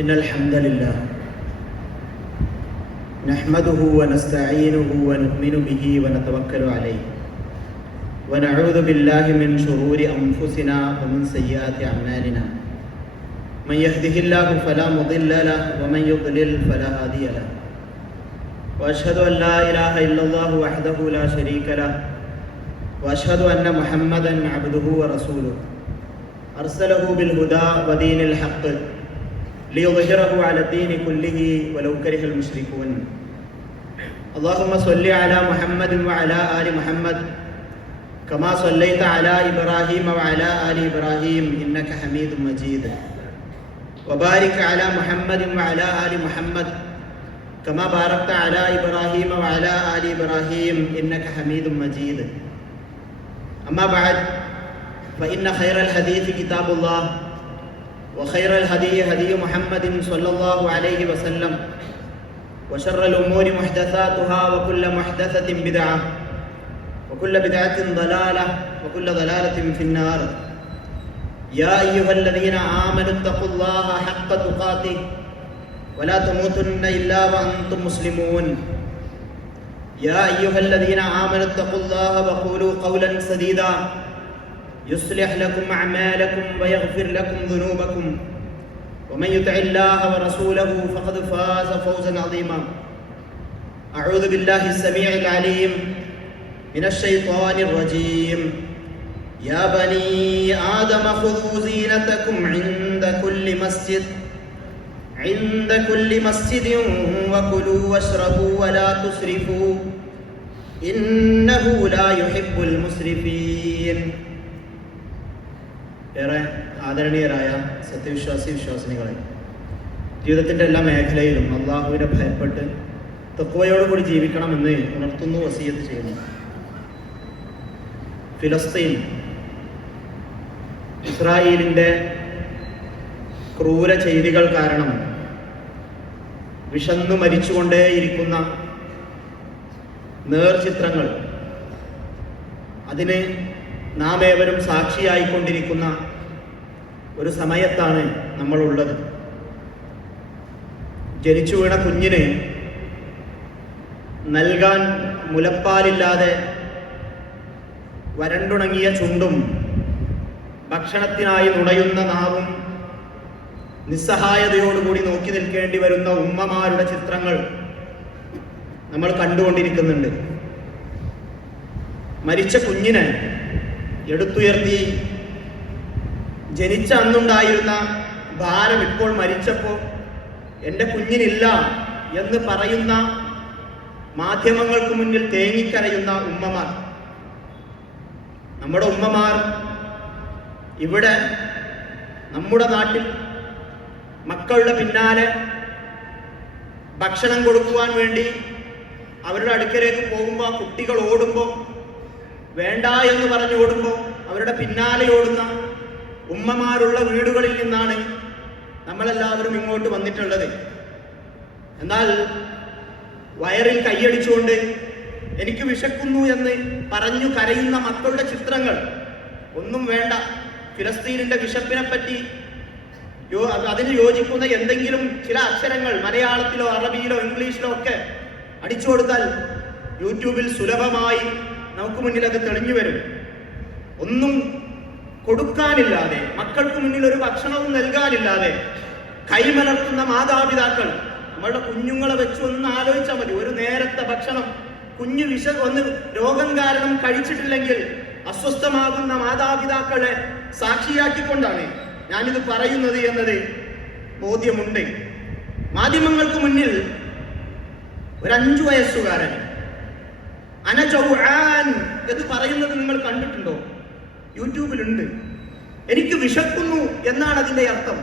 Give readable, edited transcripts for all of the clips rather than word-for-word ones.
إن الحمد لله نحمده ونستعينه ونؤمن به ونتوكل عليه ونعوذ بالله من شرور أنفسنا ومن سيئات أعمالنا من يهده الله فلا مضل له ومن يضلل فلا هادي له وأشهد أن لا إله إلا الله وحده لا شريك له وأشهد أن محمدا عبده ورسوله أرسله بالهدى ودين الحق ليظهره على الدين كله ولو كره المشركون اللهم صل على محمد وعلى آل محمد كما صليت على إبراهيم وعلى آل إبراهيم إنك حميد مجيد وبارك على محمد وعلى آل محمد كما باركت على إبراهيم وعلى آل إبراهيم إنك حميد مجيد أما بعد فإن خير الحديث كتاب الله وخير الهدي هدي محمد صلى الله عليه وسلم وشر الأمور محدثاتها وكل محدثة بدعة وكل بدعة ضلالة وكل ضلالة في النار يا أيها الذين آمنوا اتقوا الله حق تقاته ولا تموتن إلا وأنتم مسلمون يا أيها الذين آمنوا اتقوا الله وقولوا قولا سديدا يصلح لكم أعمالكم ويغفر لكم ذنوبكم ومن يطع الله ورسوله فقد فاز فوزا عظيما أعوذ بالله السميع العليم من الشيطان الرجيم يا بني آدم خذوا زينتكم عند كل مسجد وكلوا واشربوا ولا تسرفوا إنه لا يحب المسرفين. ഏറെ ആദരണീയരായ വിശ്വാസിനികളെ, ജീവിതത്തിൻ്റെ എല്ലാ മേഖലയിലും അള്ളാഹുവിനെ ഭയപ്പെട്ട് തഖ്വയോടുകൂടി ജീവിക്കണമെന്ന് ഉണർത്തുന്നു, വസിയത്ത് ചെയ്യുന്നു. ഫിലസ്തീൻ, ഇസ്രായേലിൻ്റെ ക്രൂര ചെയ്തികൾ കാരണം വിശന്നു മരിച്ചുകൊണ്ടേയിരിക്കുന്ന നേർചിത്രങ്ങൾ, അതിന് നാം ഏവരും സാക്ഷിയായിക്കൊണ്ടിരിക്കുന്ന ഒരു സമയത്താണ് നമ്മളുള്ളത്. ജനിച്ചു വീണ കുഞ്ഞിന് നൽകാൻ മുലപ്പാലില്ലാതെ വരണ്ടുണങ്ങിയ ചുണ്ടും ഭക്ഷണത്തിനായി നുണയുന്ന നാവും നിസ്സഹായതയോടുകൂടി നോക്കി നിൽക്കേണ്ടി വരുന്ന ഉമ്മമാരുടെ ചിത്രങ്ങൾ നമ്മൾ കണ്ടുകൊണ്ടിരിക്കുന്നുണ്ട്. മരിച്ച കുഞ്ഞിനെ എടുത്തുയർത്തി ജനിച്ച അന്നുണ്ടായിരുന്ന ഭാരം ഇപ്പോൾ മരിച്ചപ്പോൾ എൻ്റെ കുഞ്ഞിനില്ല എന്ന് പറയുന്ന മാധ്യമങ്ങൾക്ക് മുന്നിൽ തേങ്ങിക്കരയുന്ന ഉമ്മമാർ. നമ്മുടെ ഉമ്മമാർ ഇവിടെ നമ്മുടെ നാട്ടിൽ മക്കളുടെ പിന്നാലെ ഭക്ഷണം കൊടുക്കുവാൻ വേണ്ടി അവരുടെ അടുക്കലേക്ക് പോകുമ്പോൾ കുട്ടികൾ ഓടുമ്പോൾ വേണ്ട എന്ന് പറഞ്ഞ് ഓടുമ്പോൾ അവരുടെ പിന്നാലെ ഓടുന്ന ഉമ്മമാരുള്ള വീടുകളിൽ നിന്നാണ് നമ്മളെല്ലാവരും ഇങ്ങോട്ട് വന്നിട്ടുള്ളത്. എന്നാൽ വയറിൽ കൈയടിച്ചുകൊണ്ട് എനിക്ക് വിശക്കുന്നു എന്ന് പറഞ്ഞു കരയുന്ന മക്കളുടെ ചിത്രങ്ങൾ ഒന്നും വേണ്ട. ഫിലസ്തീനിന്റെ വിശപ്പിനെ പറ്റി അതിന് യോജിക്കുന്ന എന്തെങ്കിലും ചില അക്ഷരങ്ങൾ മലയാളത്തിലോ അറബിയിലോ ഇംഗ്ലീഷിലോ ഒക്കെ അടിച്ചു കൊടുത്താൽ യൂട്യൂബിൽ സുലഭമായി നമുക്ക് മുന്നിൽ അത് തെളിഞ്ഞു വരും. ഒന്നും കൊടുക്കാനില്ലാതെ, മക്കൾക്ക് മുന്നിൽ ഒരു ഭക്ഷണവും നൽകാനില്ലാതെ കൈമലർത്തുന്ന മാതാപിതാക്കൾ. നമ്മളുടെ കുഞ്ഞുങ്ങളെ വെച്ച് ഒന്ന് ആലോചിച്ചാൽ മതി. ഒരു നേരത്തെ ഭക്ഷണം കുഞ്ഞു ഒന്ന് രോഗം കാരണം കഴിച്ചിട്ടില്ലെങ്കിൽ അസ്വസ്ഥമാകുന്ന മാതാപിതാക്കളെ സാക്ഷിയാക്കിക്കൊണ്ടാണ് ഞാനിത് പറയുന്നത് എന്നത് ബോധ്യമുണ്ട്. മാധ്യമങ്ങൾക്ക് മുന്നിൽ ഒരു 5 വയസ്സുകാരൻ അനജൗആൻ എന്ന് പറയുന്നത് നിങ്ങൾ കണ്ടിട്ടുണ്ടോ? യൂട്യൂബിലുണ്ട്. എനിക്ക് വിശക്കുന്നു എന്നാണ് അതിൻ്റെ അർത്ഥം.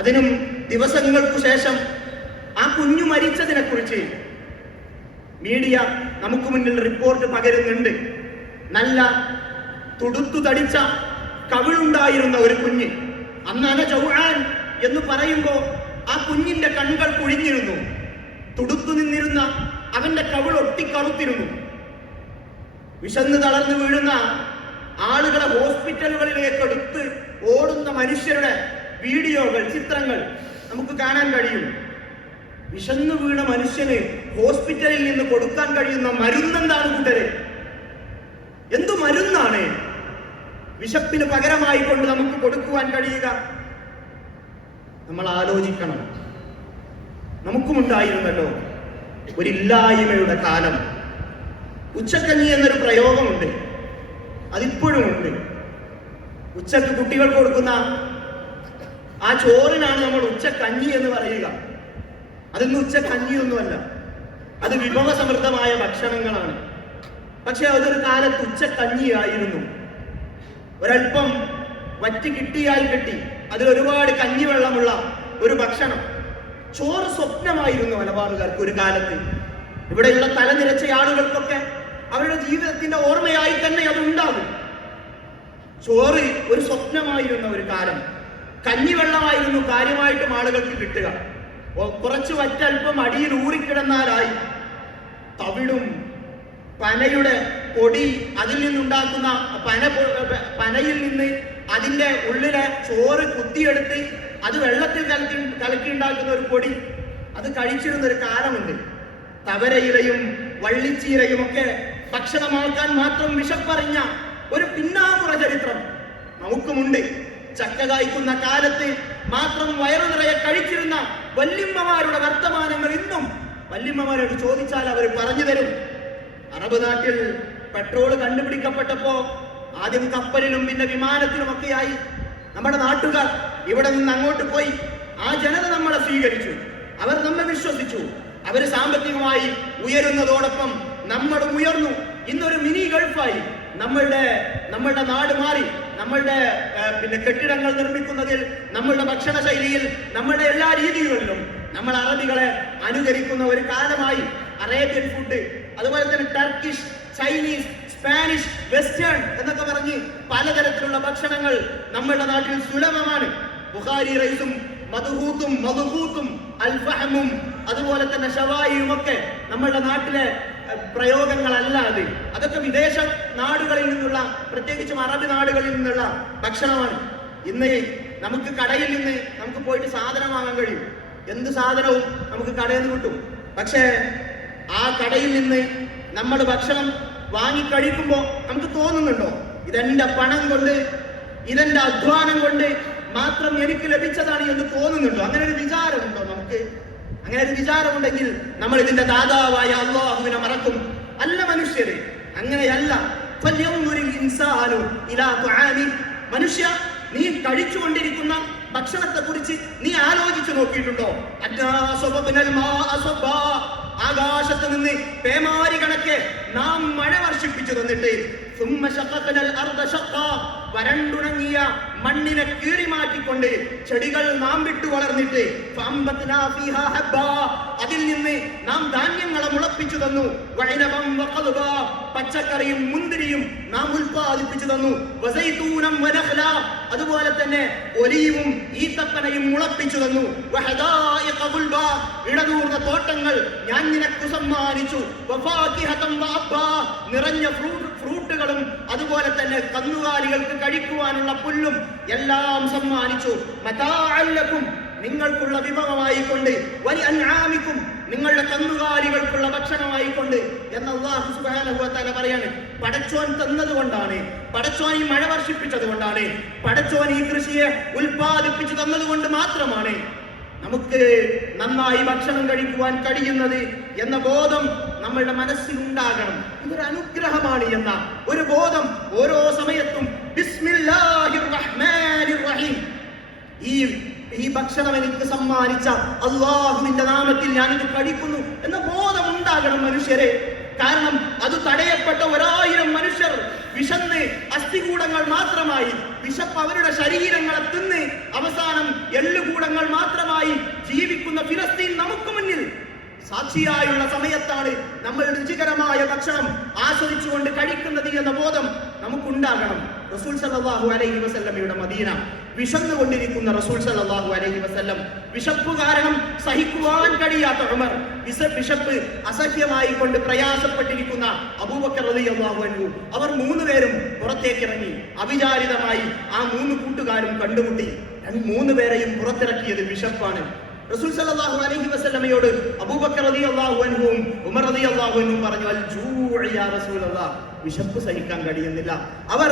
അതിനും ദിവസങ്ങൾക്കു ശേഷം ആ കുഞ്ഞു മരിച്ചതിനെ കുറിച്ച് മീഡിയ നമുക്ക് മുന്നിൽ റിപ്പോർട്ട് പകരുന്നുണ്ട്. നല്ല തുടുത്തു തടിച്ച കവിളുണ്ടായിരുന്ന ഒരു കുഞ്ഞ്. അന്ന് അനജൗആൻ എന്ന് പറയുമ്പോൾ ആ കുഞ്ഞിന്റെ കണ്ണുകൾ കുഴിഞ്ഞിരുന്നു. തുടുത്തു നിന്നിരുന്ന അവന്റെ കവിൾ ഒട്ടിക്കറുത്തിരുന്നു. വിശന്ന് തളർന്നു വീഴുന്ന ആളുകളെ ഹോസ്പിറ്റലുകളിലേക്ക് എടുത്ത് ഓടുന്ന മനുഷ്യരുടെ വീഡിയോകൾ, ചിത്രങ്ങൾ നമുക്ക് കാണാൻ കഴിയും. വിശന്നു വീണ മനുഷ്യന് ഹോസ്പിറ്റലിൽ നിന്ന് കൊടുക്കാൻ കഴിയുന്ന മരുന്നെന്താണ് കൂട്ടരെ? എന്തു മരുന്നാണ് വിശപ്പിന് പകരമായി കൊണ്ട് നമുക്ക് കൊടുക്കുവാൻ കഴിയുക? നമ്മൾ ആലോചിക്കണം. നമുക്കുമുണ്ടായിരുന്നല്ലോ ഒരില്ലായ്മയുടെ കാലം. ഉച്ചക്കഞ്ഞി എന്നൊരു പ്രയോഗമുണ്ട്, അതിപ്പോഴും ഉണ്ട്. ഉച്ചക്ക് കുട്ടികൾക്ക് കൊടുക്കുന്ന ആ ചോറിനാണ് നമ്മൾ ഉച്ചക്കഞ്ഞി എന്ന് പറയുക. അതിന്ന് ഉച്ചക്കഞ്ഞിയൊന്നുമല്ല, അത് വിഭവസമൃദ്ധമായ ഭക്ഷണങ്ങളാണ്. പക്ഷെ അതൊരു കാലത്ത് ഉച്ചക്കഞ്ഞിയായിരുന്നു. ഒരൽപ്പം വറ്റി കിട്ടിയാൽ കിട്ടി, അതിലൊരുപാട് കഞ്ഞിവെള്ളമുള്ള ഒരു ഭക്ഷണം. ചോറ് സ്വപ്നമായിരുന്നു മലബാറുകാർക്ക് ഒരു കാലത്ത്. ഇവിടെയുള്ള തലനിരച്ച ആളുകൾക്കൊക്കെ അവരുടെ ജീവിതത്തിന്റെ ഓർമ്മയായി തന്നെ അത് ഉണ്ടാകും. ചോറ് ഒരു സ്വപ്നമായിരുന്ന ഒരു കാലം. കഞ്ഞിവെള്ളമായിരുന്നു കാര്യമായിട്ടും ആളുകൾക്ക് കിട്ടുക. കുറച്ച് വറ്റൽപ്പം അടിയിൽ ഊറിക്കിടന്നാലായി. തവിടും പനയുടെ പൊടി, അതിൽ നിന്നുണ്ടാക്കുന്ന പനയിൽ നിന്ന് അതിന്റെ ഉള്ളിലെ ചോറ് കുത്തിയെടുത്ത് അത് വെള്ളത്തിൽ കലക്കി ഉണ്ടാക്കുന്ന ഒരു പൊടി, അത് കഴിച്ചിരുന്ന ഒരു കാലമുണ്ട്. തവരയിലയും വള്ളിച്ചീരയും ഒക്കെ ഭക്ഷണമാക്കാൻ മാത്രം വിശപ്പറിഞ്ഞ ഒരു പിന്നാമ്പുറ ചരിത്രം നമുക്കുമുണ്ട്. ചക്ക കായ്ക്കുന്ന കാലത്ത് മാത്രം വയറു നിറയെ കഴിച്ചിരുന്ന വല്യമ്മമാരുടെ വർത്തമാനങ്ങൾ ഇന്നും വല്യമ്മമാരോട് ചോദിച്ചാൽ അവർ പറഞ്ഞു തരും. അറബ് നാട്ടിൽ പെട്രോൾ കണ്ടുപിടിക്കപ്പെട്ടപ്പോ ആദ്യം കപ്പലിലും പിന്നെ വിമാനത്തിലുമൊക്കെയായി നമ്മുടെ നാട്ടുകാർ ഇവിടെ നിന്ന് അങ്ങോട്ട് പോയി. ആ ജനത നമ്മളെ സ്വീകരിച്ചു, അവർ നമ്മെ വിശ്വസിച്ചു. അവർ സാമ്പത്തികമായി ഉയരുന്നതോടൊപ്പം നമ്മളും ഉയർന്നു. ഇന്നൊരു മിനി ഗൾഫായി നമ്മളുടെ നാട് മാറി. നമ്മളുടെ കെട്ടിടങ്ങൾ നിർമ്മിക്കുന്നതിൽ, നമ്മളുടെ ഭക്ഷണ ശൈലിയിൽ, നമ്മളുടെ എല്ലാ രീതികളിലും നമ്മൾ അറബികളെ അനുകരിക്കുന്ന ഒരു കാലമായി. അറേബ്യൻ ഫുഡ്, അതുപോലെ തന്നെ ടർക്കിഷ്, ചൈനീസ്, സ്പാനിഷ്, വെസ്റ്റേൺ എന്നൊക്കെ പറഞ്ഞ് പലതരത്തിലുള്ള ഭക്ഷണങ്ങൾ നമ്മളുടെ നാട്ടിൽ സുലഭമാണ്. ബുഖാരി റൈസും മദ്ഹൂത്തും അൽഫഹമും അതുപോലെ തന്നെ ഷവായിയും ഒക്കെ നമ്മളുടെ നാട്ടിലെ പ്രയോഗങ്ങളല്ല. അതൊക്കെ വിദേശ നാടുകളിൽ നിന്നുള്ള, പ്രത്യേകിച്ചും അറബ് നാടുകളിൽ നിന്നുള്ള ഭക്ഷണമാണ്. ഇന്ന് നമുക്ക് കടയിൽ നിന്ന് നമുക്ക് പോയിട്ട് സാധനം വാങ്ങാൻ കഴിയും. എന്ത് സാധനവും നമുക്ക് കടയിൽ നിന്ന് കിട്ടും. പക്ഷേ ആ കടയിൽ നിന്ന് നമ്മൾ ഭക്ഷണം വാങ്ങിക്കഴിക്കുമ്പോൾ നമുക്ക് തോന്നുന്നുണ്ടോ, ഇതെന്റെ പണം കൊണ്ട്, ഇതെന്റെ അധ്വാനം കൊണ്ട് മാത്രം എനിക്ക് ലഭിച്ചതാണ് എന്ന് തോന്നുന്നുണ്ടോ? അങ്ങനെ ഒരു വിചാരമുണ്ടോ നമുക്ക്? അങ്ങനെ ഒരു വിചാരമുണ്ടെങ്കിൽ നമ്മൾ ഇതിന്റെ ദാതാവായ അല്ലാഹുവിനെ മറക്കും. അല്ല മനുഷ്യരെ, അങ്ങനെയല്ല. മനുഷ്യ, നീ കഴിച്ചുകൊണ്ടിരിക്കുന്ന ഭക്ഷണത്തെ കുറിച്ച് നീ ആലോചിച്ചു നോക്കിയിട്ടുണ്ടോ? ആകാശത്ത് നിന്ന് പേമാരി കണക്കെ നാം മഴ വർഷിപ്പിച്ചു തന്നിട്ട്, വരണ്ടുണങ്ങിയ മണ്ണിനെ കീറി മാറ്റിക്കൊണ്ട് ചെടികൾ നാം വിട്ടു വളർന്നിട്ട്, അതിൽ നിന്ന് നാം ധാന്യങ്ങളെ മുളപ്പിച്ചു തന്നു. പച്ചക്കറിയും മുന്തിരിയും നാം ഉൽപ്പാദിപ്പിച്ചു തന്നു. അതുപോലെ തന്നെ ഒലിവും ഈത്തപ്പനയും മുളപ്പിച്ചു തന്നു. ഇടതൂർന്ന തോട്ടങ്ങൾ ഞാൻ നിനക്ക് സമ്മാനിച്ചു. നിറഞ്ഞ ഫ്രൂട്ടുകളും അതുപോലെ തന്നെ കന്നുകാലികൾക്ക് കഴിക്കുവാനുള്ള പുല്ലും എല്ലാം സമ്മാനിച്ചു. മതാഅല്ലക്കും, നിങ്ങൾക്കുള്ള വിഭവമായിക്കൊണ്ട്, വലി അൻആമിക്കും, നിങ്ങളുടെ കന്നുകാലികൾക്കുള്ള ഭക്ഷണമായിക്കൊണ്ട് എന്ന് അല്ലാഹു സുബ്ഹാനഹു വ തആല പറയാണ്. പടച്ചോൻ തന്നതുകൊണ്ടാണ്, പടച്ചോൻ ഈ മഴ വർഷിപ്പിച്ചത് കൊണ്ടാണ്, പടച്ചോൻ ഈ കൃഷിയെ ഉൽപ്പാദിപ്പിച്ചു തന്നതുകൊണ്ട് മാത്രമാണ് നമുക്ക് നന്നായി ഭക്ഷണം കഴിക്കുവാൻ കഴിയുന്നത് എന്ന ബോധം നമ്മളുടെ മനസ്സിൽ ഉണ്ടാകണം. ഇതൊരു അനുഗ്രഹമാണ് എന്ന ഒരു ബോധം ഓരോ സമയത്തും ബിസ്മില്ലാഹിർ റഹ്മാനിർ റഹീം, ഈ ഭക്ഷണം എനിക്ക് സമ്മാനിച്ച അല്ലാഹുവിന്റെ നാമത്തിൽ ഞാനിത് കഴിക്കുന്നു എന്ന ബോധം ഉണ്ടാകണം മനുഷ്യരെ. കാരണം അത് തടയപ്പെട്ട 1000 മനുഷ്യർ വിശന്ന് അസ്ഥികൂടങ്ങൾ മാത്രമായി, വിശപ്പ് അവരുടെ ശരീരങ്ങളെ തിന്ന് അവസാനം എല്ലുകൂടങ്ങൾ മാത്രമായി ജീവിക്കുന്ന ഫിലിസ്തീൻ നമുക്ക് മുന്നിൽ സാക്ഷിയായുള്ള സമയത്താണ് നമ്മൾ രുചികരമായ ഭക്ഷണം ആസ്വദിച്ചുകൊണ്ട് കഴിക്കുന്നത് എന്ന ബോധം നമുക്കുണ്ടാകണം. റസൂൽ സല്ലല്ലാഹു അലൈഹി വസല്ലമയുടെ മദീന വിശന്നുകൊണ്ടിരിക്കുന്ന റസൂൽ സല്ലല്ലാഹു അലൈഹി വസല്ലം, വിശപ്പ് കാരണം സഹിക്കുവാൻ കഴിയാത്ത ഉമർ, വിശപ്പ് അസഹ്യമായി കൊണ്ട് പ്രയാസപ്പെട്ടിരിക്കുന്ന അബൂബക്കർ റളിയല്ലാഹു അൻഹു, അവർ 3 പേരും പുറത്തേക്കിറങ്ങി. അവിചാരിതമായി ആ 3 കൂട്ടുകാരും കണ്ടുമുട്ടി. 3 പേരെയും പുറത്തിറക്കിയത് വിശപ്പാണ്. റസൂൽ സല്ലല്ലാഹു അലൈഹി വസല്ലമയോട് അബൂബക്കർ റളിയല്ലാഹു അൻഹുവും ഉമർ റളിയല്ലാഹു അൻഹുവും പറഞ്ഞു, അൽ ജൂഅ യാ റസൂലല്ലാഹ്, വിശപ്പ് സഹിക്കാൻ കഴിയുന്നില്ല. അവർ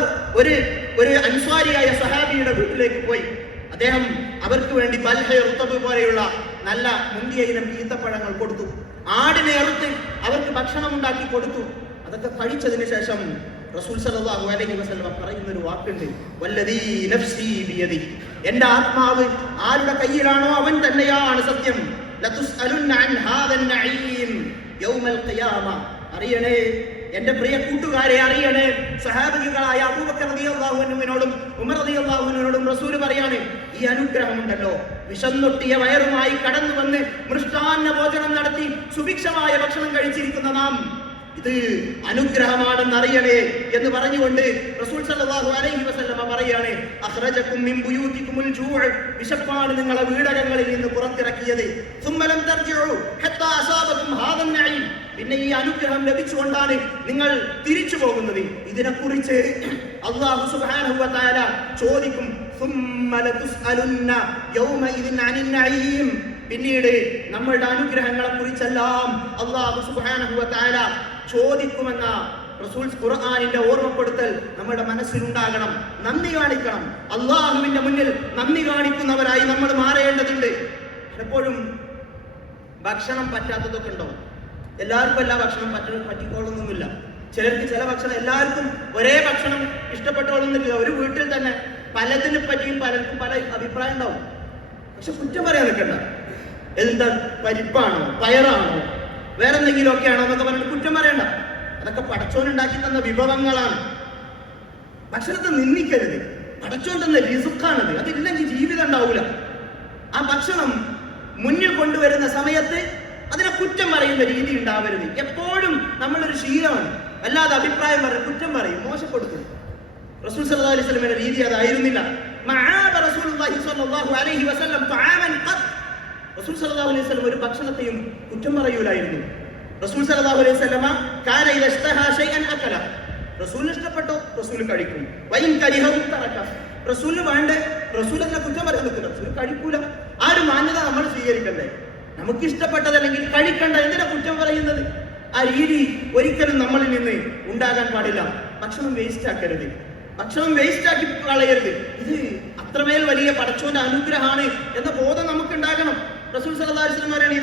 ഒരു അൻസ്വാരിയായ സഹാബിയുടെ വീട്ടിലേക്ക് പോയി. അദ്ദേഹം അവർക്ക് വേണ്ടി ബൽഹ റുതബ് പോലെയുള്ള നല്ല മുന്തിയ ഇനം ഈത്തപ്പഴങ്ങൾ കൊടുത്തു. ആടിനെ അറുത്ത് അവർക്ക് ഭക്ഷണം ഉണ്ടാക്കി കൊടുത്തു. അതൊക്കെ കഴിച്ചതിന് ശേഷം റസൂൽ സല്ലല്ലാഹു അലൈഹി വസല്ലം പറയുന്ന ഒരു വാക്കുണ്ട്, വല്ലദീ നഫ്സി ബിയദി, എന്റെ ആത്മാവ് ആരുടെ കയ്യിലാണോ അവൻ തന്നെയാണ് സത്യം. ലതുസ്അലുന്ന അൻ ഹാദൻ നഈം യൗമൽ ഖിയാമ. അറിയണേ എന്റെ പ്രിയ കൂട്ടുകാരെ, അറിയണേ, സഹാബികളായ അബൂബക്കർ റളിയല്ലാഹു അൻഹുവിനോടും ഉമർ റളിയല്ലാഹു അൻഹുവിനോടും റസൂൽ പറയാണ്, ഈ അനുഗ്രഹമുണ്ടല്ലോ, വിശന്നൊട്ടിയ വയറുമായി കടന്നു വന്ന് മൃഷ്ടാന്ന ഭോജനം നടത്തി സുഭിക്ഷമായ ഭക്ഷണം കഴിച്ചിരിക്കുന്ന നാം, ഇത് അനുഗ്രഹമാണെന്ന് അറിയണേ എന്ന് പറഞ്ഞുകൊണ്ട് റസൂൽ സല്ലല്ലാഹു അലൈഹി വസല്ലമ പറയാണ്, അഖ്റജകും മിൻ ബുയൂതികുമുൽ ജൂഅ, വിശപ്പാണ് നിങ്ങളെ വീടകങ്ങളിൽ നിന്ന് പുറത്തിറക്കിയത്. സുമ്മ ലം തർജിഉ ഹത്താ അസാബകും ഹാദൻ നഈം, പിന്നെ ഈ അനുഗ്രഹം ലഭിച്ചുകൊണ്ടാണ് നിങ്ങൾ തിരിച്ചു പോകുന്നത്. ഇതിനെക്കുറിച്ച് അല്ലാഹു സുബ്ഹാനഹു വ തആല ചോദിക്കും, സുമ്മ ലതുസ്അലുന്ന യൗമഇദിൻ അനിൻ നഈം, പിന്നീട് നമ്മളുടെ അനുഗ്രഹങ്ങളെ കുറിച്ചെല്ലാം അല്ലാഹു സുബ്ഹാനഹു വ തആല ചോദിക്കുമെന്ന റസൂൽ ഖുർആനിന്റെ ഓർമ്മപ്പെടുത്തൽ നമ്മുടെ മനസ്സിലുണ്ടാകണം. നന്ദി കാണിക്കണം. അല്ലാഹുവിന്റെ മുന്നിൽ നന്ദി കാണിക്കുന്നവരായി നമ്മൾ മാറേണ്ടതുണ്ട്. പലപ്പോഴും ഭക്ഷണം പറ്റാത്തതൊക്കെ ഉണ്ടാവും. എല്ലാവർക്കും എല്ലാ ഭക്ഷണം പറ്റിക്കോളൊന്നുമില്ല. ചിലർക്ക് ചില ഭക്ഷണം, എല്ലാവർക്കും ഒരേ ഭക്ഷണം ഇഷ്ടപ്പെട്ടോളൊന്നുമില്ല. ഒരു വീട്ടിൽ തന്നെ പലതിനെ പറ്റിയും പലർക്കും പല അഭിപ്രായം ഉണ്ടാവും. പക്ഷെ കുറ്റം പറയാൻ നിൽക്കണ്ട. എന്താ, പരിപ്പാണോ പയറാണോ വേറെന്തെങ്കിലും ഒക്കെ ആണോ എന്നൊക്കെ പറഞ്ഞിട്ട് കുറ്റം പറയണ്ട. അതൊക്കെ പടച്ചോനുണ്ടാക്കി തന്ന വിഭവങ്ങളാണ്. ഭക്ഷണത്തെ നിന്ദിക്കരുത്. പടച്ചോൻ തന്ന റിസ്ക്കാണത്. അതില്ലെങ്കിൽ ജീവിതം ഉണ്ടാവൂല. ആ ഭക്ഷണം മുന്നിൽ കൊണ്ടുവരുന്ന സമയത്ത് അതിനെ കുറ്റം പറയുന്ന രീതി ഉണ്ടാവരുത്. എപ്പോഴും നമ്മളൊരു ശീലമാണ്. അല്ലാതെ അഭിപ്രായം പറയും, കുറ്റം പറയും, മോശപ്പെടുത്തും. റസൂൽ സല്ലല്ലാഹു അലൈഹി വസല്ലമയുടെ രീതി അതായിരുന്നില്ല. മആബ റസൂലുള്ളാഹി സ്വല്ലല്ലാഹു അലൈഹി വസല്ലം തആമൻ ഖത്ത്, റസൂൽ സല്ലല്ലാഹു അലൈഹി വസല്ലം ഒരു ഭക്ഷണത്തെയും കുറ്റം പറയൂലായിരുന്നു. റസൂൽ സല്ലല്ലാഹു അലൈഹി വസല്ലമ കാന ഇദാ ഇസ്തഹാ ശൈഅൻ അകല, റസൂലിന് ഇഷ്ടപ്പെട്ടോ റസൂൽ കഴിക്കും. വൈൻ കരിഹു തറക, റസൂലിന് വേണ്ട, റസൂൽ അതിനെ കുറ്റം പറയാൻ നിൽക്കില്ല, റസൂൽ കഴിക്കൂല. ആ ഒരു മാന്യത നമ്മൾ സ്വീകരിക്കണ്ടേ? നമുക്ക് ഇഷ്ടപ്പെട്ടതല്ലെങ്കിൽ കഴിക്കണ്ട, എന്തിനാ കുറ്റം പറയുന്നത്? ആ രീതി ഒരിക്കലും നമ്മളിൽ നിന്ന് ഉണ്ടാകാൻ പാടില്ല. ഭക്ഷണം വേസ്റ്റ് ആക്കരുത്, ഭക്ഷണം വേസ്റ്റ് ആക്കി കളയരുത്. ഇത് അത്രമേൽ വലിയ പടച്ചോന്റെ അനുഗ്രഹമാണ് എന്ന ബോധം നമുക്ക് ഉണ്ടാകണം. റസൂൽ സല്ലല്ലാഹു അലൈഹി വസല്ലം പറയാണ്,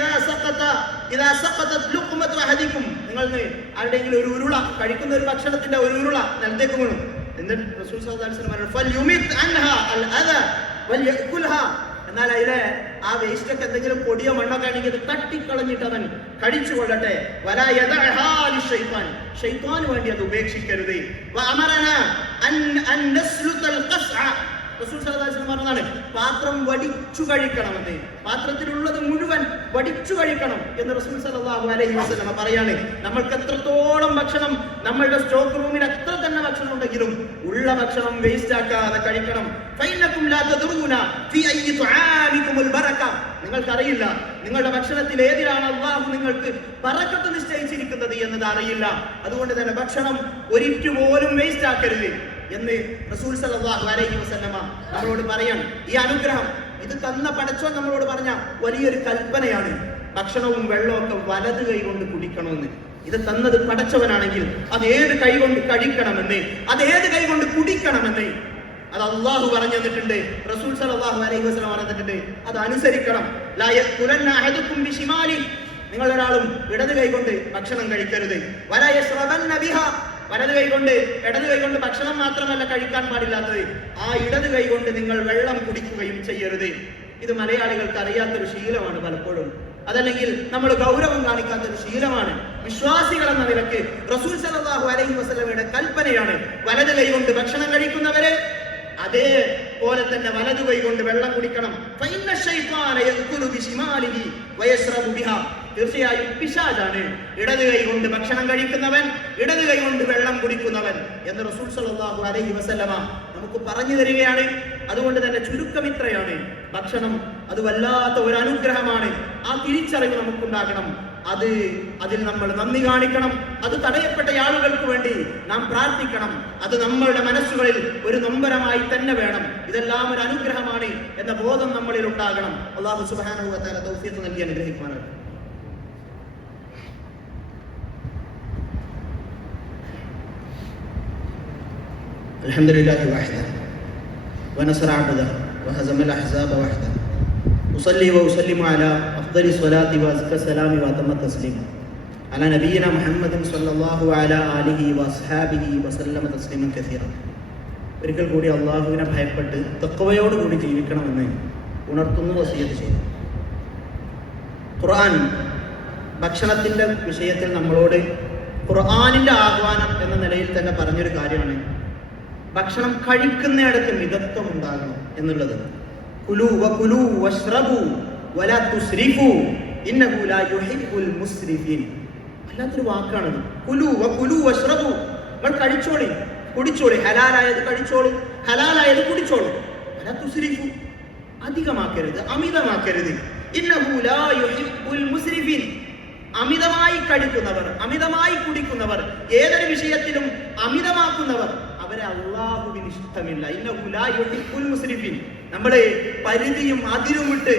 ഇദാ സഖതത് ലുഖ്മതു അഹദികും, നിങ്ങൾ ആരുടെയെങ്കിലും ഒരു ഉരുള, കഴിക്കുന്ന ഒരു ഭക്ഷണത്തിന്റെ ഒരു ഉരുള നിലത്തേക്ക് വീണു, എന്നിട്ട് റസൂൽ സല്ലല്ലാഹു അലൈഹി വസല്ലം പറയാണ്, ഫൽയുമിത് അൻഹാ അൽ അദാ വൽയഅകുൽഹാ, എന്നാൽ അതിലെ ആ വേസ്റ്റ് ഒക്കെ എന്തെങ്കിലും പൊടിയോ മണ്ണൊക്കെ ആണെങ്കിൽ അത് തട്ടിക്കളഞ്ഞിട്ട് അവൻ കഴിച്ചു കൊള്ളട്ടെ. വലാ യദഅഹാ ലിശൈത്താൻ, ശൈത്താന് വേണ്ടി അത് ഉപേക്ഷിക്കരുത്. വഅമറനാ അൻ നസ്ലുതൽ ഖസ്അ, റസൂൽ സല്ലല്ലാഹു അലൈഹി വസല്ലം പറഞ്ഞതാണ്, പാത്രം വടിച്ചു കഴിക്കണമെന്ന്, പാത്രത്തിലുള്ളത് മുഴുവൻ വടിച്ചു കഴിക്കണം എന്ന് റസൂൽ സല്ലല്ലാഹു അലൈഹി വസല്ലം പറയാണ്. നമ്മൾക്ക് എത്രത്തോളം ഭക്ഷണം നമ്മളുടെ സ്റ്റോക്ക് റൂമിൽ എത്ര തന്നെ ഭക്ഷണം ഉണ്ടെങ്കിലും ഉള്ള ഭക്ഷണം വേസ്റ്റ് ആക്കാതെ കഴിക്കണം. ഫൈനകും ലാ തദറൂന ഫീ അയ്യി തുആമികുമുൽ ബറക, നിങ്ങൾക്കറിയില്ല നിങ്ങളുടെ ഭക്ഷണത്തിൽ ഏതിലാണ് അല്ലാഹു നിങ്ങൾക്ക് ബറക്കത്ത് നിശ്ചയിച്ചിരിക്കുന്നത് എന്നത് അറിയില്ല. അതുകൊണ്ട് തന്നെ ഭക്ഷണം ഒരിറ്റു പോലും വേസ്റ്റ് ആക്കരുത് എന്ന് റസൂൽ സല്ലല്ലാഹു അലൈഹി വസല്ലമ നമ്മളോട് പറയാണ്. ഈ അനുഗ്രഹം ഇത് തന്ന പടച്ചോൻ നമ്മളോട് പറഞ്ഞ വലിയൊരു കൽപ്പനയാണ്. ഭക്ഷണവും വെള്ളവും ഒക്കെ വലത് കൈ കൊണ്ട് കുടിക്കണമെന്ന്. ഇത് തന്നത് പടച്ചവനാണെങ്കിൽ അത് ഏത് കൈ കൊണ്ട് കഴിക്കണമെന്ന്, അത് ഏത് കൈ കൊണ്ട് കുടിക്കണമെന്ന് അത് അല്ലാഹു പറഞ്ഞു തന്നിട്ടുണ്ട്. റസൂൽ സല്ലല്ലാഹു അലൈഹി വസല്ലം പറഞ്ഞിട്ടുണ്ട്. അത് അനുസരിക്കണം. ലാ യഖുലന്ന അഹദുകും ബിശിമാലി, നിങ്ങൾ ഒരാളും ഇടത് കൈ കൊണ്ട് ഭക്ഷണം കഴിക്കരുത്. വലാ യശ്റബന്ന ബിഹാ, വലത് കൈ കൊണ്ട് ഇടത് കൈ കൊണ്ട് ഭക്ഷണം മാത്രമല്ല കഴിക്കാൻ പാടില്ലാത്തത്, ആ ഇടത് കൈ കൊണ്ട് നിങ്ങൾ വെള്ളം കുടിക്കുകയും ചെയ്യരുത്. ഇത് മലയാളികൾക്ക് അറിയാത്തൊരു ശീലമാണ് പലപ്പോഴും. അതല്ലെങ്കിൽ നമ്മൾ ഗൗരവം കാണിക്കാത്തൊരു ശീലമാണ്. വിശ്വാസികൾ എന്ന നിലയ്ക്ക് റസൂൽ സല്ലല്ലാഹു അലൈഹി വസല്ലമയുടെ കൽപ്പനയാണ്, വലത് കൈ കൊണ്ട് ഭക്ഷണം കഴിക്കുന്നവരെ അതേപോലെ തന്നെ വലതു കൈ കൊണ്ട് വെള്ളം കുടിക്കണം. ഫഇന്ന ശൈത്വാന യഅകുലു ബിശിമാലിഹി വയശ്റബു ബിഹാ, തീർച്ചയായും പിശാചാണ് ഇടത് കൈ കൊണ്ട് ഭക്ഷണം കഴിക്കുന്നവൻ, ഇടത് കൈ കൊണ്ട് വെള്ളം കുടിക്കുന്നവൻ എന്ന് റസൂൽ സല്ലല്ലാഹു അലൈഹി വസല്ലമ നമുക്ക് പറഞ്ഞു തരികയാണ്. അതുകൊണ്ട് തന്നെ ചുരുക്കം ഇത്രയാണ്: ഭക്ഷണം അത് വല്ലാത്ത ഒരു അനുഗ്രഹമാണ്. ആ തിരിച്ചറിവ് നമുക്കുണ്ടാകണം. അതിൽ നമ്മൾ നന്ദി കാണിക്കണം. അത് തടയപ്പെട്ട ആളുകൾക്ക് വേണ്ടി നാം പ്രാർത്ഥിക്കണം. അത് നമ്മളുടെ മനസ്സുകളിൽ ഒരു നൊമ്പരമായി തന്നെ വേണം. ഇതെല്ലാം ഒരു അനുഗ്രഹമാണ് എന്ന ബോധം നമ്മളിൽ ഉണ്ടാകണം. അല്ലാഹു സുബ്ഹാനഹു വ തആല തൗഫീഖ് നൽകി അനുഗ്രഹിക്കുമാറാകട്ടെ. അൽഹംദുലില്ലാഹി വഹ്ദഹു വനസറ അബ്ദഹു വഹസമ അൽഅഹ്സാബ വഹ്ദഹു ഉസല്ലി വഉസല്ലിമു അലാ അഫ്ദലി സ്വലാത്തി വഅസ്ക സലാമി വഅതമ തസ്ലീം അലാ നബിയിന മുഹമ്മദിൻ സ്വല്ലല്ലാഹു അലാ ആലിഹി വഅസ്ഹാബിഹി വസല്ലമ തസ്ലീമൻ കസീറ. ഒരിക്കൽ കൂടി അള്ളാഹുവിനെ ഭയപ്പെട്ട് തഖ്വയോടുകൂടി ജീവിക്കണമെന്ന് ഉണർത്തുന്നു, വസിയത്ത് ചെയ്യുന്നു. ഖുർആൻ ഭക്ഷണത്തിൻ്റെ വിഷയത്തിൽ നമ്മളോട് ഖുർആനിൻ്റെ ആഹ്വാനം എന്ന നിലയിൽ തന്നെ പറഞ്ഞൊരു കാര്യമാണ് ഭക്ഷണം കഴിക്കുന്നിടത്ത് മിതത്വം ഉണ്ടാകണം എന്നുള്ളത്. കുലു വകുലു വശ്റബു വലാ തുസ്രിഫു ഇന്നഹു ലാ യുഹിബ്ബുൽ മുസ്രിഫീൻ. അല്ലാത്തൊരു വാക്കാണത്. കുലു വകുലു വശ്റബു, നിങ്ങൾ കഴിച്ചോളി, കുടിച്ചോളി, ഹലാലായത് കഴിച്ചോളി, ഹലാലായത് കുടിച്ചോളി. വലാ തുസ്രിഫു, അധികമാക്കരുത്, അമിതമാക്കരുത്. ഇന്നഹു ലാ യുഹിബ്ബുൽ മുസ്രിഫീൻ, അമിതമായി കഴിക്കുന്നവർ, അമിതമായി കുടിക്കുന്നവർ, ഏതൊരു വിഷയത്തിലും അമിതമാക്കുന്നവർ, അവരെ അല്ലാഹുവിന് ഇഷ്ടമില്ല. ഇന്നഹു ലാ യുഹിബ്ബുൽ മുസ്രിഫീൻ. നമ്മള് പരിധിയും അതിരും വിട്ട്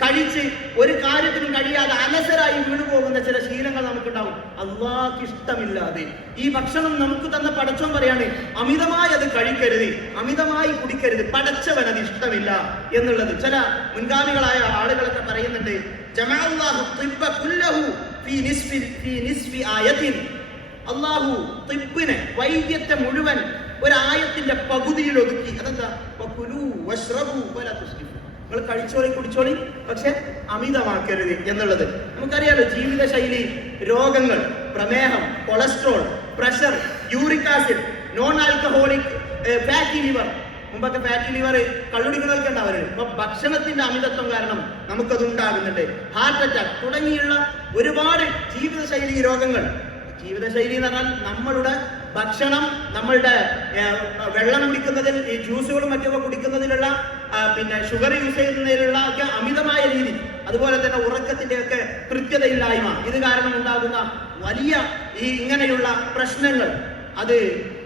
കഴിച്ച് ഒരു കാര്യത്തിനും കഴിയാതെ അലസരായി വീണുപോകുന്ന ചില ശീലങ്ങൾ നമുക്കുണ്ടാവും. അല്ലാഹുവിന് ഇഷ്ടമില്ലാതെ ഈ ഭക്ഷണം നമുക്ക് തന്ന പടച്ചവൻ പറയാണ്, അമിതമായി അത് കഴിക്കരുത്, അമിതമായി കുടിക്കരുത്, പടച്ചവൻ അത് ഇഷ്ടമില്ല എന്നുള്ളത്. ചില മുൻഗാമികളായ ആളുകളൊക്കെ പറയുന്നുണ്ട്, ജമഅല്ലാഹു തിബ്ബ കുല്ലഹു ഫീ നിസ്ഫി ആയത്തിൻ. അല്ലാഹു തിബ്ബിനെ, വൈദ്യത്തെ മുഴുവൻ ഒരു ആയത്തിന്റെ പകുതിയിൽ ഒതുക്കി. അതെന്താ? വകുലു വശ്റബു വലാ തുസ്രിഫു, നിങ്ങൾ കഴിച്ചോളി, കുടിച്ചോളി, പക്ഷെ അമിതമാക്കരുത് എന്നുള്ളത്. നമുക്കറിയാലോ, ജീവിതശൈലി രോഗങ്ങൾ, പ്രമേഹം, cholesterol, pressure, uric acid, non alcoholic fatty liver. മുമ്പൊക്കെ ഫാറ്റി ലിവർ കള്ളുടിക്കുന്നവർക്ക് ഉണ്ടാവരുത്. ഇപ്പൊ ഭക്ഷണത്തിന്റെ അമിതത്വം കാരണം നമുക്കത് ഉണ്ടാകുന്നുണ്ട്. ഹാർട്ട് അറ്റാക്ക് തുടങ്ങിയുള്ള ഒരുപാട് ജീവിതശൈലി രോഗങ്ങൾ. ജീവിതശൈലി എന്ന് പറഞ്ഞാൽ നമ്മളുടെ ഭക്ഷണം, നമ്മളുടെ വെള്ളം കുടിക്കുന്നതിൽ, ഈ ജ്യൂസുകളും മറ്റൊക്കെ കുടിക്കുന്നതിലുള്ള പിന്നെ ഷുഗർ യൂസ് ചെയ്യുന്നതിലുള്ള ഒക്കെ അമിതമായ രീതി, അതുപോലെ തന്നെ ഉറക്കത്തിന്റെ ഒക്കെ കൃത്യതയില്ലായ്മ, ഇത് കാരണം ഉണ്ടാകുന്ന വലിയ ഈ ഇങ്ങനെയുള്ള പ്രശ്നങ്ങൾ, അത്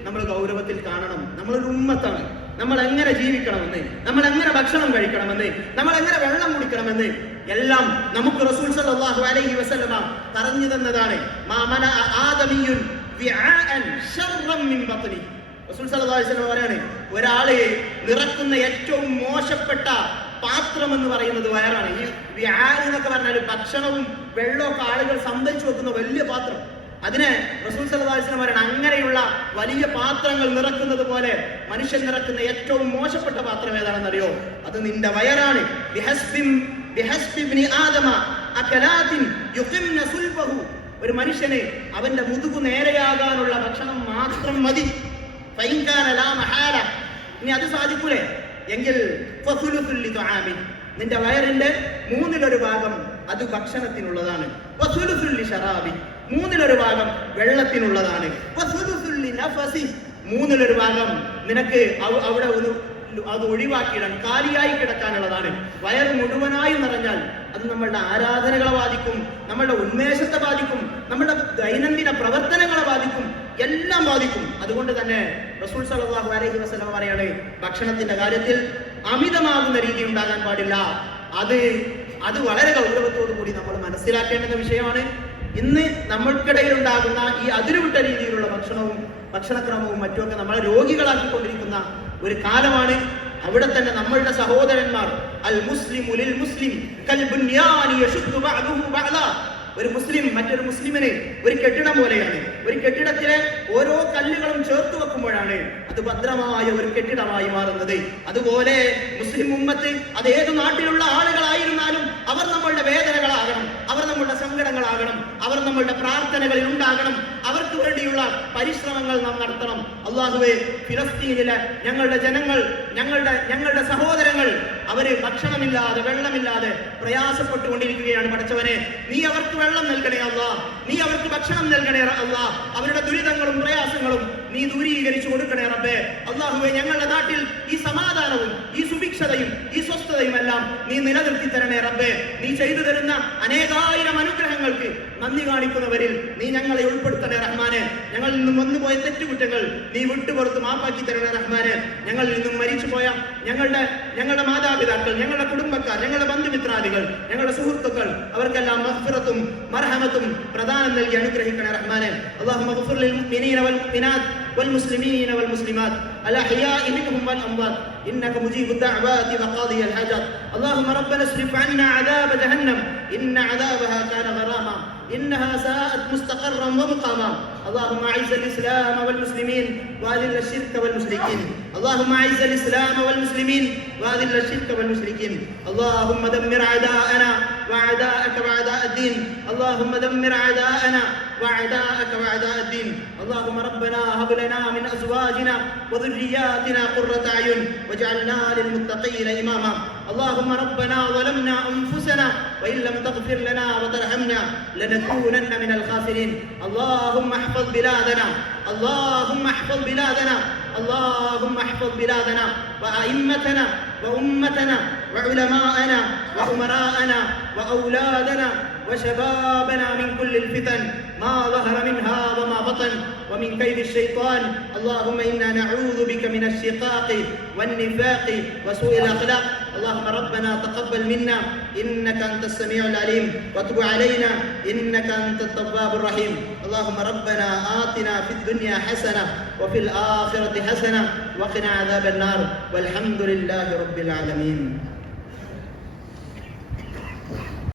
നമ്മൾ ഗൗരവത്തിൽ കാണണം. നമ്മളൊരു ഉമ്മത്താണ്. നമ്മൾ എങ്ങനെ ജീവിക്കണമെന്ന്, നമ്മൾ എങ്ങനെ ഭക്ഷണം കഴിക്കണമെന്ന്, നമ്മൾ എങ്ങനെ വെള്ളം കുടിക്കണമെന്ന് എല്ലാം നമുക്ക് റസൂൽ സല്ലല്ലാഹു അലൈഹി വസല്ലമ പറഞ്ഞു തന്നതാണ്. മാമന ആദമിയുൻ വിആഅൻ ശർറൻ മിൻ ബത്നി. റസൂൽ സല്ലല്ലാഹു അലൈഹി വസല്ലമ പറയാണ്, ഒരാളെ നിറക്കുന്ന ഏറ്റവും മോശപ്പെട്ട പാത്രം എന്ന് പറയുന്നത് വയറാണ്. ഈ വിആഅൻ എന്നൊക്കെ പറഞ്ഞാൽ ഭക്ഷണവും വെള്ളമൊക്കെ ആളുകൾ സംഭരിച്ചു വെക്കുന്ന വലിയ പാത്രം. അതിനെ റസൂൽ സല്ലല്ലാഹു അലൈഹി വസല്ലം പറയാണ്, അങ്ങനെയുള്ള വലിയ പാത്രങ്ങൾ നിറക്കുന്നത് പോലെ മനുഷ്യൻ നിറക്കുന്ന ഏറ്റവും മോശപ്പെട്ട പാത്രം ഏതാണെന്നറിയോ? അത് നിന്റെ വയറാണ്. ഒരു മനുഷ്യന് അവന്റെ മുതുകു നേരെയാകാനുള്ള ഭക്ഷണം മാത്രം മതി. ഇനി അത് സാധിക്കൂലേ എങ്കിൽ നിന്റെ വയറിന്റെ 1/3 ഭാഗം അത് ഭക്ഷണത്തിനുള്ളതാണ്. മൂന്നിലൊരു ഭാഗം വെള്ളത്തിനുള്ളതാണ്. 1/3 ഭാഗം നിനക്ക് അവിടെ അത് ഒഴിവാക്കിയിടാൻ, കാലിയായി കിടക്കാനുള്ളതാണ്. വയറ് മുഴുവനായി നിറഞ്ഞാൽ അത് നമ്മളുടെ ആരാധനകളെ ബാധിക്കും, നമ്മളുടെ ഉന്മേഷത്തെ ബാധിക്കും, നമ്മുടെ ദൈനംദിന പ്രവർത്തനങ്ങളെ ബാധിക്കും, എല്ലാം ബാധിക്കും. അതുകൊണ്ട് തന്നെ റസൂൽ സല്ലല്ലാഹു അലൈഹി വസല്ലം പറയാണ്, ഭക്ഷണത്തിന്റെ കാര്യത്തിൽ അമിതമാകുന്ന രീതി ഉണ്ടാകാൻ പാടില്ല. അത് വളരെ ഗൗരവത്തോടു കൂടി നമ്മൾ മനസ്സിലാക്കേണ്ടുന്ന വിഷയമാണ്. ഇന്ന് നമ്മൾക്കിടയിൽ ഉണ്ടാകുന്ന ഈ അതിരുവിട്ട രീതിയിലുള്ള ഭക്ഷണക്രമവും മറ്റുമൊക്കെ നമ്മളെ രോഗികളാക്കിക്കൊണ്ടിരിക്കുന്ന ഒരു കാലമാണ്. അവിടെ തന്നെ നമ്മളുടെ സഹോദരന്മാർ, അൽ മുസ്ലിമു ലിൽ മുസ്ലിം കൽ ബുൻയാനി യശുദ്ദു ബഅദുഹു ബഅദാ. ഒരു മുസ്ലിം മറ്റൊരു മുസ്ലിമിന് ഒരു കെട്ടിടം പോലെയാണ്. ഒരു കെട്ടിടത്തിലെ ഓരോ കല്ലുകളും ചേർത്ത് വെക്കുമ്പോഴാണ് അത് ഭദ്രമായ ഒരു കെട്ടിടമായി മാറുന്നത്. അതുപോലെ മുസ്ലിം ഉമ്മത്ത് അത് ഏത് നാട്ടിലുള്ള ആളുകളായിരുന്നാലും അവർ നമ്മളുടെ വേദനകളാകണം, അവർ നമ്മളുടെ സങ്കടങ്ങളാകണം, അവർ നമ്മളുടെ പ്രാർത്ഥനകളിൽ ഉണ്ടാകണം. അവർക്ക് വേണ്ടിയുള്ള പരിശ്രമങ്ങൾ നാം നടത്തണം. അല്ലാഹുവേ, ഫിലസ്തീനിലെ ഞങ്ങളുടെ ജനങ്ങൾ, ഞങ്ങളുടെ സഹോദരങ്ങൾ, അവര് ഭക്ഷണമില്ലാതെ, വെള്ളമില്ലാതെ പ്രയാസപ്പെട്ടുകൊണ്ടിരിക്കുകയാണ്. പടച്ചവനെ, നീ അവർക്ക് വെള്ളം നൽകണേ അല്ലാ, നീ അവർക്ക് ഭക്ഷണം നൽകണേ അല്ലാ. അവരുടെ ദുരിതങ്ങളും പ്രയാസങ്ങളും നീ ദൂരീകരിച്ചു കൊടുക്കണേ റബ്ബേ. അല്ലാഹുവേ, ഞങ്ങളുടെ നാട്ടിൽ ഈ സമാധാനവും ഈ സുഭിക്ഷതയും ഈ സ്വസ്ഥതയും എല്ലാം നീ നിലനിർത്തി തരണേ റബ്ബേ. നീ ചെയ്തു തരുന്ന അനേകായിരം അനുഗ്രഹങ്ങൾക്ക് നന്ദി കാണിക്കുന്നവരിൽ നീ ഞങ്ങളെ ഉൾപ്പെടുത്തണേ റഹ്മാനെ. ഞങ്ങളിൽ നിന്നും വന്നുപോയ തെറ്റുകുറ്റങ്ങൾ നീ വിട്ടുപുറത്ത് മാപ്പാക്കി തരണേ റഹ്മാനെ. ഞങ്ങളിൽ നിന്നും മരിച്ചുപോയ ഞങ്ങളുടെ മാതാപിതാക്കൾ, ഞങ്ങളുടെ കുടുംബക്കാർ, ഞങ്ങളുടെ ബന്ധുമിത്രാദികൾ, ഞങ്ങളുടെ സുഹൃത്തുക്കൾ, അവർക്കെല്ലാം മഗ്ഫിറത്തും മർഹമത്തും പ്രദാനം നൽകി അനുഗ്രഹിക്കണേ റഹ്മാനെ. അല്ലാഹുമ്മ ഗ്ഫിർ ലിൽ മുഅ്മിനീന വൽ മുഅ്മിനാത്ത് വൽ മുസ്ലിമീന വൽ മുസ്ലിമാത്ത് الأحياء منهم والأموات إنك مجيب الدعوات وقاضي الحاجات. اللهم ربنا اصرف عنا عذاب جهنم إن عذابها كان غراما إنها ساءت مستقرا ومقاما. اللهم أعز الإسلام والمسلمين وأذل الشرك والمشركين. اللهم أعز الإسلام والمسلمين وأذل الشرك والمشركين. اللهم دمر أعداءنا وأعداءك وأعداء الدين. اللهم دمر أعداءنا وأعداءك وأعداء الدين. اللهم ربنا هب لنا من أزواجنا وذرياتنا قرة أعين واجعلنا للمتقين إماما. اللهم ربنا ظلمنا أنفسنا وإن لم تغفر لنا وترحمنا لنكونن من الخاسرين. اللهم احفظ بلادنا، اللهم احفظ بلادنا، اللهم احفظ بلادنا وأئمتنا وأمتنا وعلماءنا وأمراءنا وأولادنا وشبابنا من كل الفتن ما ظهر منها وما بطن ومن كيد الشيطان. اللهم إنا نعوذ بك من الشقاق والنفاق وسوء الأخلاق. اللهم ربنا تقبل منا إنك أنت السميع العليم وتب علينا إنك أنت التواب الرحيم. اللهم ربنا آتنا في الدنيا حسنة وفي الآخرة حسنة وقنا عذاب النار والحمد لله رب العالمين.